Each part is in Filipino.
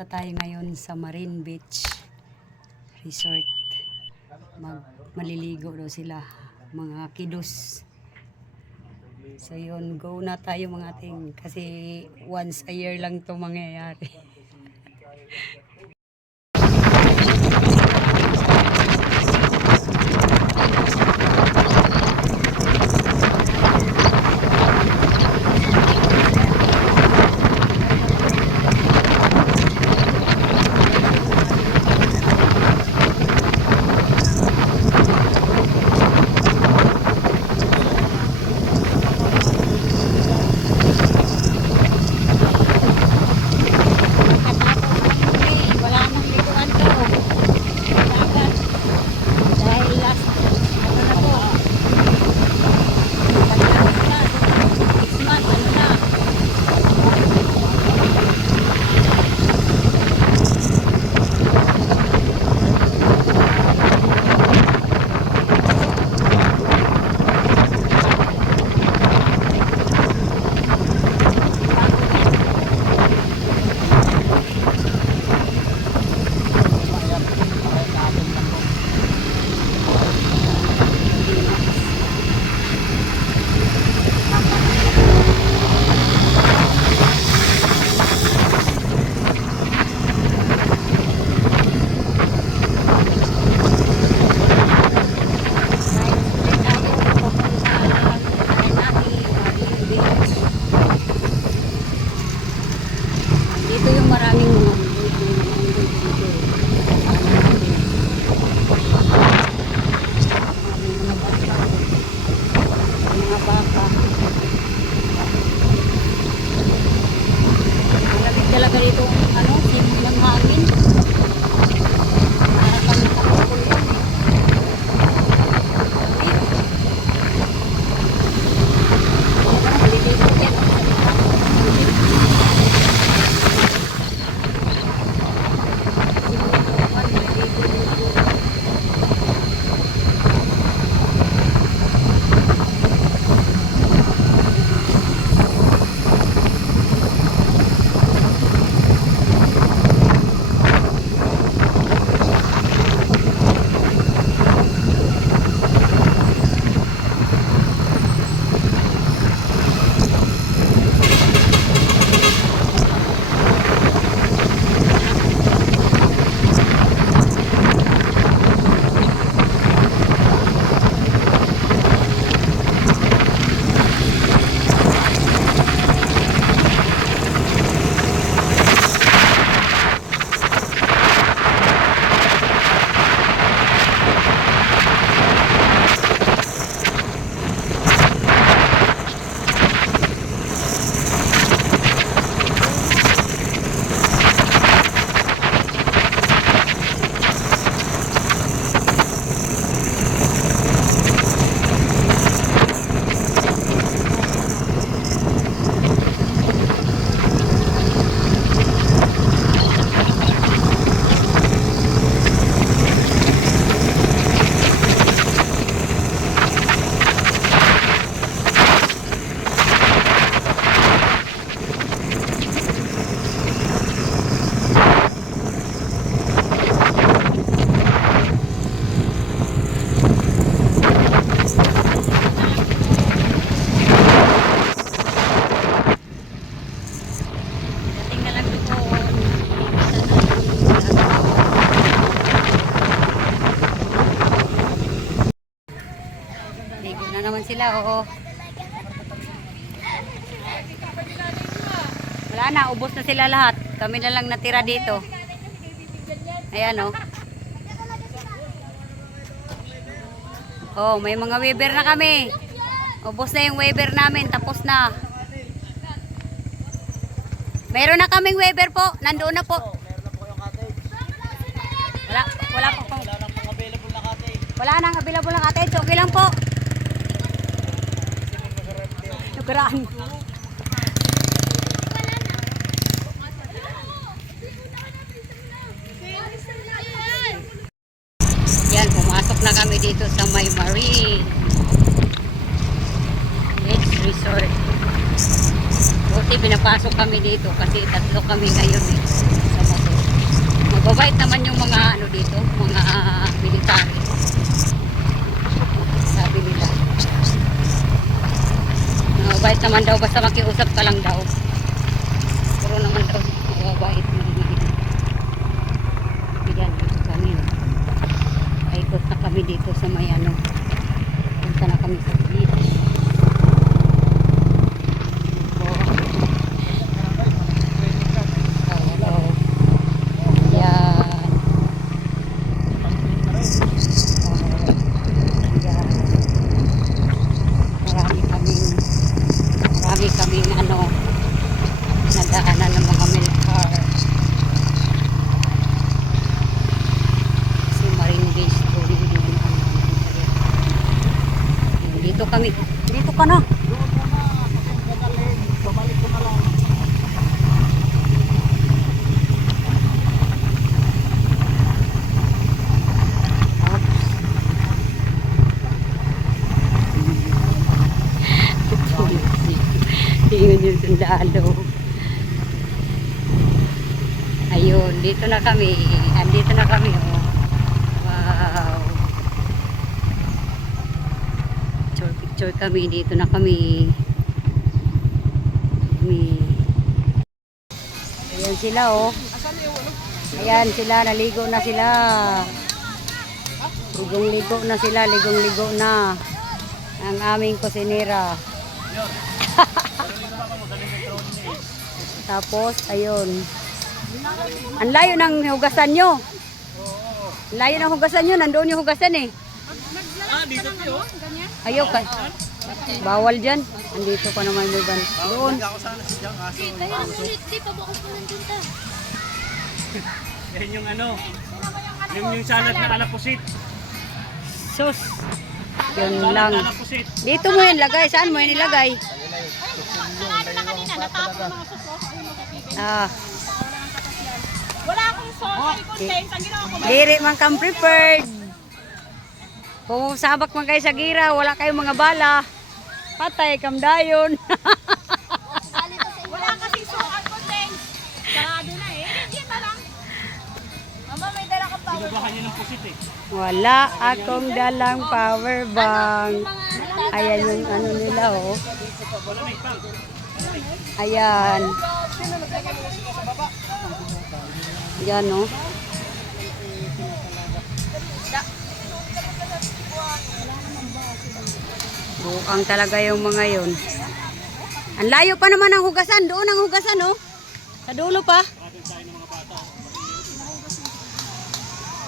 Pupunta tayo ngayon sa Marine Beach Resort. Mag maliligo daw sila, mga kiddos. So yun, go na tayo mga ting kasi once a year lang to mangyayari. sila, oo. Wala na, ubos na sila lahat. Kami na lang natira dito. Ayan, oh. Oh, may mga Weber na kami. Ubos na yung Weber namin, tapos na. Meron na kaming Weber po. Nandoon na po. Wala, wala pa po. Wala available na cottage. Wala nang available ng cottage. Okay lang po. Nagaraan. Yan, pumasok na kami dito sa May Marine. Beach Resort. Buti pinapasok kami dito kasi tatlo kami ngayon eh. Mabait naman yung mga ano dito, mga military. Sabi nila. Mabait naman daw, basta makiusap ka lang daw. Puro naman daw, mabait yung mga Yan, dito kami. Paikot na kami dito sa may ano. Punta na kami sa beach. Oo. Oo. Yan. Yan. Marami kaming marami kaming ano nadaanan ng mga milk car. Si Marine Base to yung yung ano, yung dito kami. Dito ka na. Sundalo. Ayun, dito na kami. Andito na kami, oh. Wow. Picture, picture kami. Dito na kami. Kami. Ayan sila, oh. Ayan sila, naligo na sila. Ligong-ligo na sila, ligong-ligo na. Ang aming kusinera. Tapos, ayun. Ang layo ng hugasan nyo. Ang layo ng hugasan nyo. Nandoon yung hugasan eh. Ayaw ka. Bawal dyan. Andito pa naman may ban. Doon. Kaya ang ulit, di pa bukas pa nandun ta. Yan yung ano, yung yung salad na alapusit. Sus. Yun lang. Dito mo yan lagay. Saan mo yan ilagay? Sarado na kanina, natapos mga suso. Ayun mo kapipin. Ah. Wala akong sauce, ay contains. Ang ginawa ko ba? Diri man kang prepared. Kung sabak man kayo sa gira, wala kayong mga bala. Patay kam dayon. Wala kasing sauce at contains. Sarado na eh. Hindi pa lang. Mama, may dala ka pa. Binubahan niya ng pusit eh. Wala akong dalang power bank. Ayan yung ano nila oh. Ayan. Ayan oh. Bukang talaga yung mga yun. Ang layo pa naman ang hugasan. Doon ang hugasan oh. Sa dulo pa.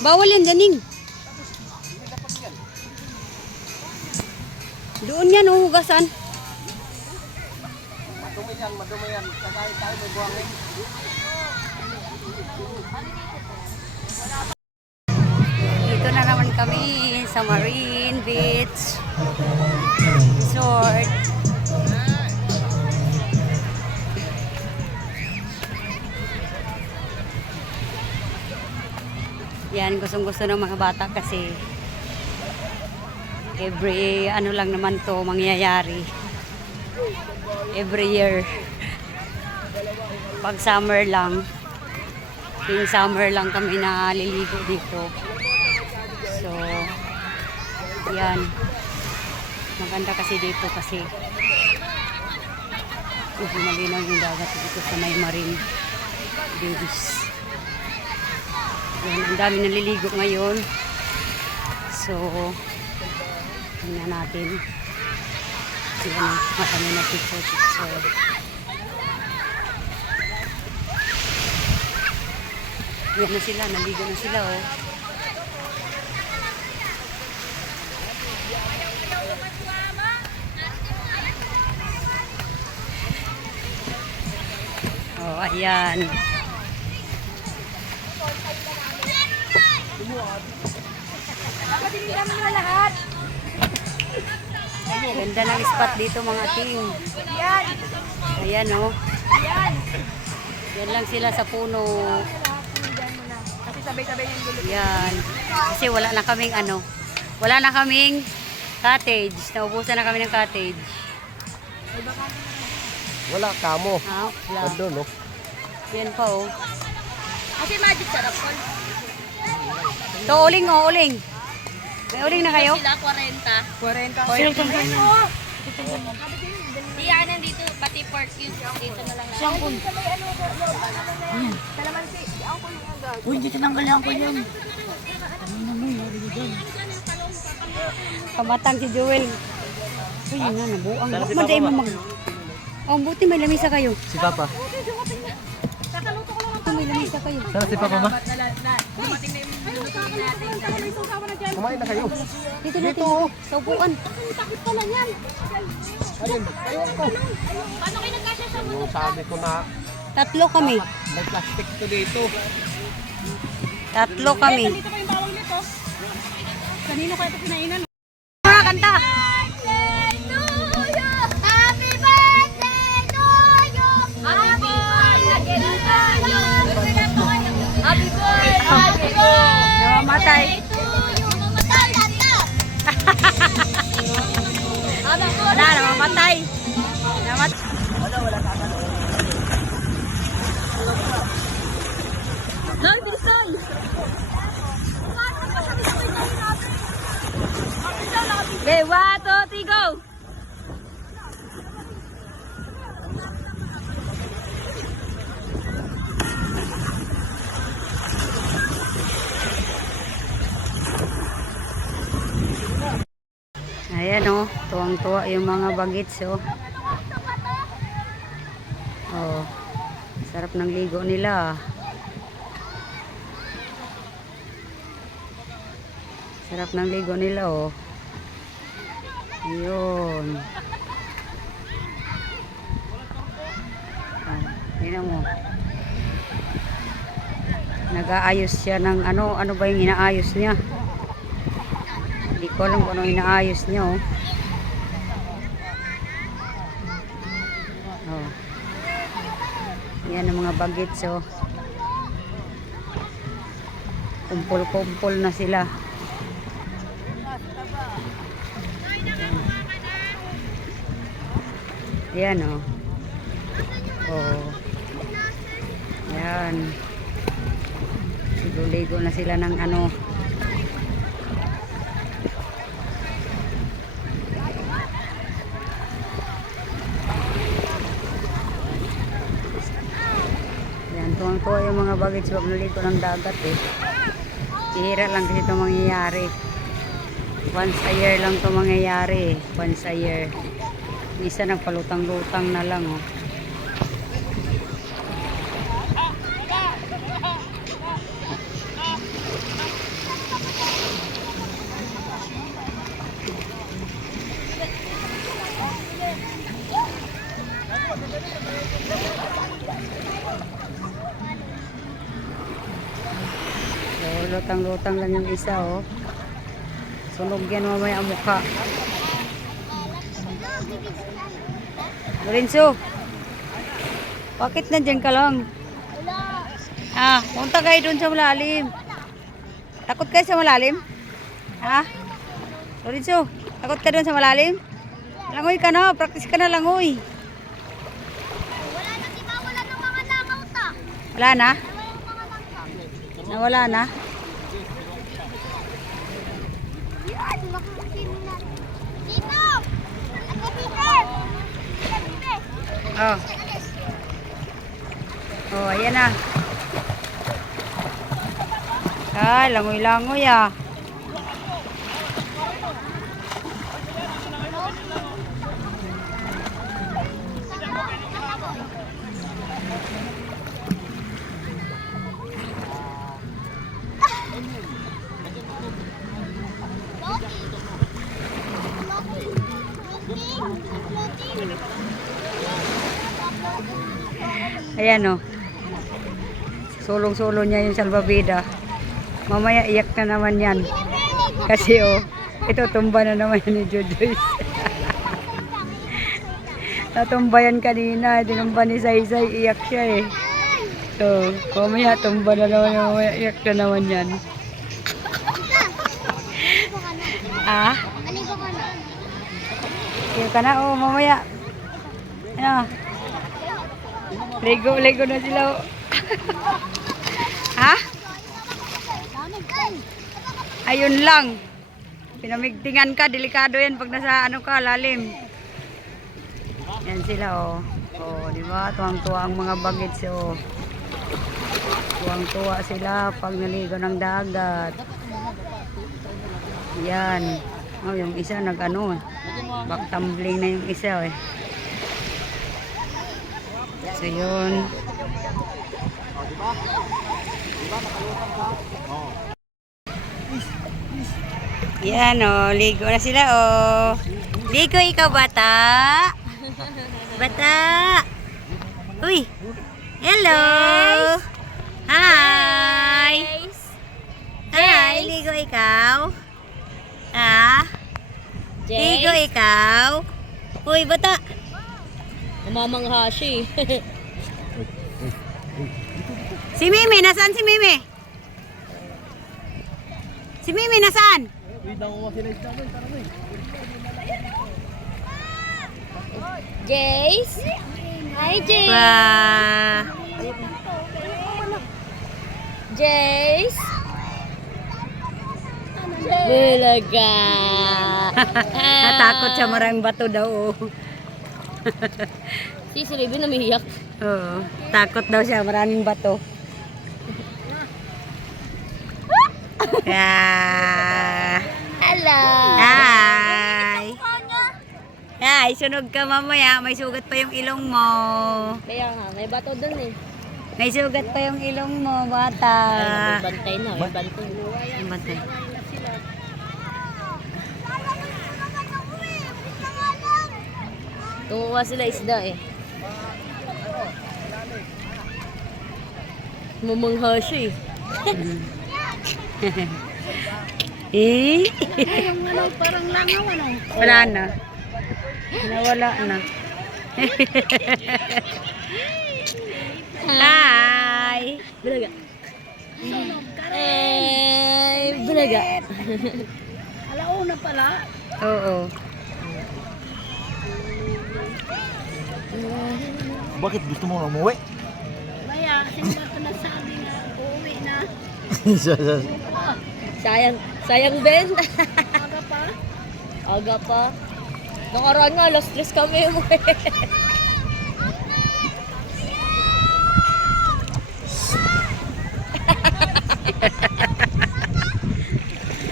Bawal yan, Daning. Doon yan, oh, hugasan. Dito na naman kami sa Marine Beach Resort. Yan, gustong gusto ng mga bata kasi every ano lang naman to mangyayari. Every year. Pag summer lang, in summer lang kami naliligo dito. So, yan. Maganda kasi dito kasi medyo malinaw yung dagat dito sa may marine beach. Yan, ang dami naliligo ngayon. So, tingnan natin. Yan, marami na picture picture. Yan na sila, naligo na sila oh. Oh, ayan. Ganda ng spot dito mga ting. Ayan oh. Yan lang sila sa puno. Kasi sabay-sabay yung gulo. Yan. Kasi wala na kaming ano. Wala na kaming cottage. Naubusan na kami ng cottage. Wala kamo. Ah, wala. Ando no. Yan pa oh. Kasi magic sarap ko. To, uling o, uling. May uling na kayo? Sila 40. 40. Oil. Di yan nandito, pati pork cube. Dito na lang. Siyang kun. Uy, hindi tinanggalan ko yun. Kamatang si Joel. Uy, yun nga, nabuang. Papa mo ba? mag... Oh, buti may lamisa kayo. Si Papa. Buti may lamisa kayo. Sana si Papa ma? Kumain na kayo. Dito natin. oh. Sa upuan. Ayun, ayun ko. Paano kayo nagkasya sa mundo? Sabi ko na Tatlo kami. may plastic to dito. Tatlo kami. Dito pa yung bawang nito. Kanino kaya ito pinainan? Okay, one, two, three, go! Ayan oh, tuwang-tuwa yung mga bagets oh. Oh. Sarap ng ligo nila. Sarap ng ligo nila oh. Yun. Oh, tingnan mo. Nag-aayos siya ng ano, ano ba yung inaayos niya? Hindi ko alam kung ano inaayos niya oh. Oh. Yan ang mga bagets oh. Kumpul-kumpul na sila. Yan oh. Oh. Yan. Ligo-ligo na sila ng ano. Yan, tuwang-tuwa yung mga baggage wag naligo ng dagat eh. Ihira lang kasi ito mangyayari. Once a year lang ito mangyayari eh. Once a year. Isa nagpalutang-lutang na lang oh. So, lutang-lutang lang yung isa, oh. Sunog yan mamaya ang mukha. Lorenzo, bakit nandyan ka lang? Ah, punta kayo dun sa malalim. Takot kayo sa malalim? Ha? Lorenzo, takot ka dun sa malalim? Langoy ka na, practice ka na langoy. Wala na, di ba? Oh. Oh, ayan na. Ah, langoy-langoy ah. Ayan oh. Sulong-sulo niya yung salbabida. Mamaya iyak na naman yan. Kasi oh, ito tumba na naman yan ni Jojoy. Natumba yan kanina. Tinumba ni Saysay. Iyak siya eh. So, mamaya tumba na naman. Mamaya iyak na naman yan. Ah? Aligo ka na. Ka na. Oh, mamaya. Ano? Lego, Lego na sila. oh. Ha? Ayun lang. Pinamigtingan ka, delikado yan pag nasa ano ka, lalim. Yan sila oh. Oh, di ba? Tuwang-tuwa ang mga bagets oh. Tuwang-tuwa sila pag naligo ng dagat. Yan. Oh, yung isa nag-ano eh. Back tumbling na yung isa eh. So yun. Yan o, ligo na sila o. Ligo ikaw bata. Bata. Uy. Hello. Hi. Hi, ligo ikaw. Ah, ligo ikaw. Uy, bata. Namamangha siya eh. Si Mimi, nasaan si Mimi? Si Mimi, nasaan? Jace? Hi, Jace. Wah. Jace? Bulaga. Natakot siya maraming bato daw. Si si Ruby namiyak. Oo. Takot daw siya maraming bato. Ah. Hello. Hi. Hi, sunog ka mamaya. May sugat pa yung ilong mo. Kaya nga, may bato dun eh. May sugat pa yung ilong mo, bata. May bantay na, may bantay. Ang bantay. Tunguha sila isda eh. Mamangha siya eh. Eh? Yung ano, parang langaw ano. Wala na. Nawala na. Hi! Bulaga. Eh, bulaga. Alauna pala. Oo. Bakit gusto mo umuwi? Maya, kasi ba nasabi na uuwi na. Sayang, sayang Ben. Aga pa? Aga pa. Nakaraan nga, alas tres kami umuwi.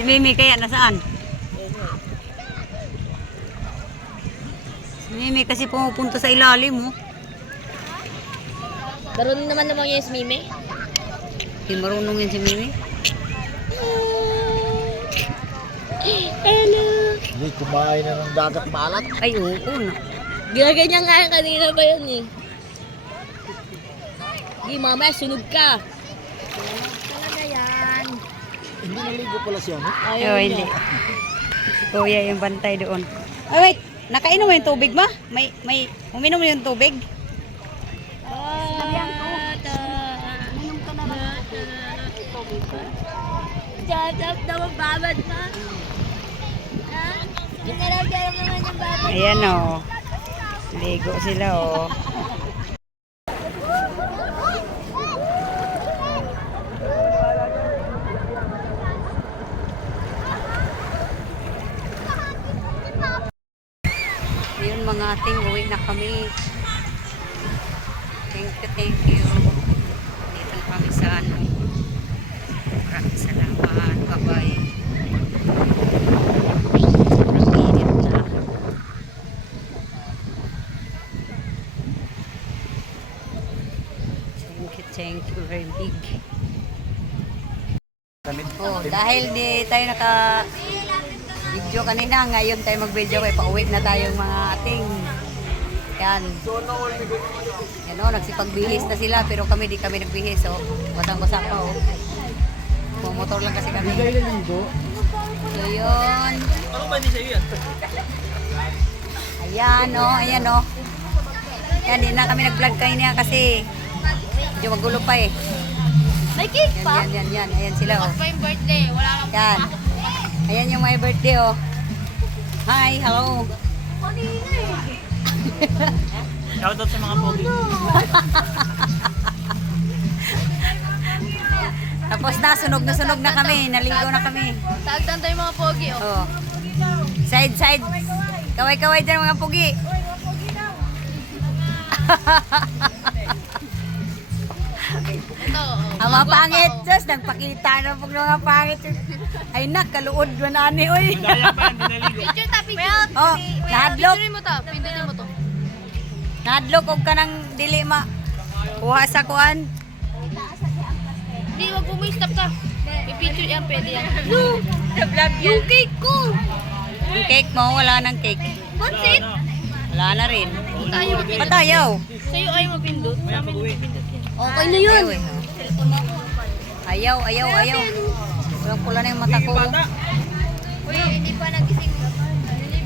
Si Mimi kaya nasaan? Si Mimi kasi pumupunta sa ilalim oh. Karoon naman naman yung Mimi. Hindi marunong yun si Mimi. Hello. Hindi, kumain na ng dagat balat. Ay, oo na. Ginaganyan nga yan kanina ba yun eh. Di mamaya sunog ka. Talaga yan. Hindi naligo pala siya, no? Ayaw Oh, niya. hindi. Si Kuya yung bantay doon. Ay, wait. Nakainom mo yung tubig ma? May, may, uminom mo yung tubig? Bata. Minum ka na lang. Jadap na magbabad ma. Ha? Ginarap-garap naman yung bata. Ayan oh. Ligo sila oh. Ayun mga ating uwi na kami. Thank you, thank you. Dito na kami sa ano. Maraming salamat. Bye-bye. Thank you, thank you very big. Oh, dahil di tayo naka video kanina, ngayon tayo mag-video kay pauwi na tayo mga ating. Yan. Yan o, nagsipagbihis na sila pero kami di kami nagbihis oh. Basang-basa pa oh. Pumotor lang kasi kami. So yun. Ayan oh, ayan oh. Yan, di na kami nag-vlog kanina kasi medyo magulo pa eh. May cake Yan, yan, yan, yan. Ayan sila oh. pa yung birthday. Wala kang Yan. Ayan yung my birthday oh. Hi, hello. Shoutout sa mga pogi. Tapos na, sunog na sunog na kami. Naligo na kami. Tagdan tayo mga pogi, oh. Oh. Side, side. Kaway-kaway dyan mga pugi. Ito, oh. Ang mga pangit. Diyos, nagpakita na pag mga pangit. Ay nak, kaluod ba na ni, oy. Daya pa, hindi naligo. Picture ta, picture. Oh, nahadlok. Pindutin mo to, pindutin mo to. Nahadlok og kanang dili ma. Kuha sa kuan. Hindi, wag mo stop ka. I-picture yan, pwede yan. No! Na-vlog yan. Yung cake ko! Yung cake mo, wala nang cake. What's it? Wala na rin. Tayo mapindot. Patayaw. Sa'yo ayaw mapindot. Sa amin mapindot yan. Okay na yun. Ayaw, ayaw, ayaw. Walang pula na yung mata ko. Uy, hindi pa nagising.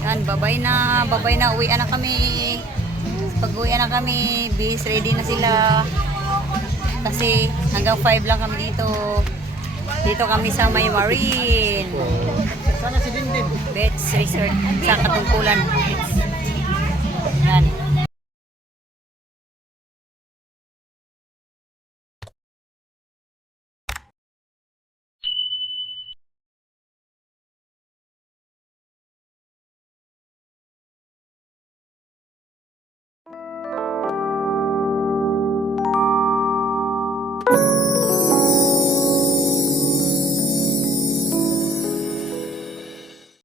Yan, babay na, babay na. Uwi na kami. Pag uwi na kami, bis ready na sila. Kasi hanggang 5 lang kami dito. Dito kami sa May Marine. Sana si Dindin. Beach Resort sa Katungkulan. Yan.